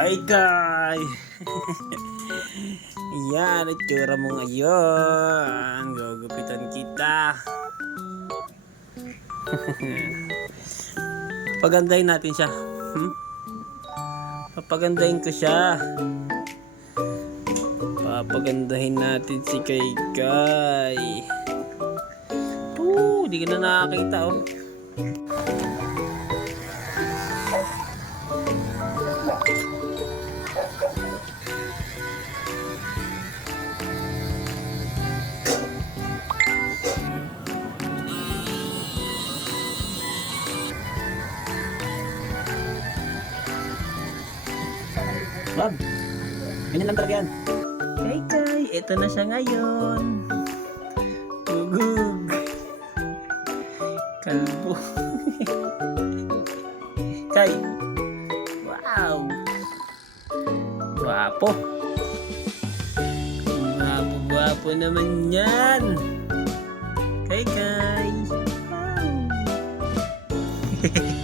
Ay kay! Yan, itsura mo ngayon. Gugupitan kita. Pagandahin natin siya. Papagandahin ko siya. Papagandahin natin si Kay. Di ka na nakakita oh. Bob, ganyan lang talaga yan. Kay, eto na siya ngayon. Gugug. Kalbo. Kay, wow. Guwapo. Guwapo naman yan. Kay. Wow.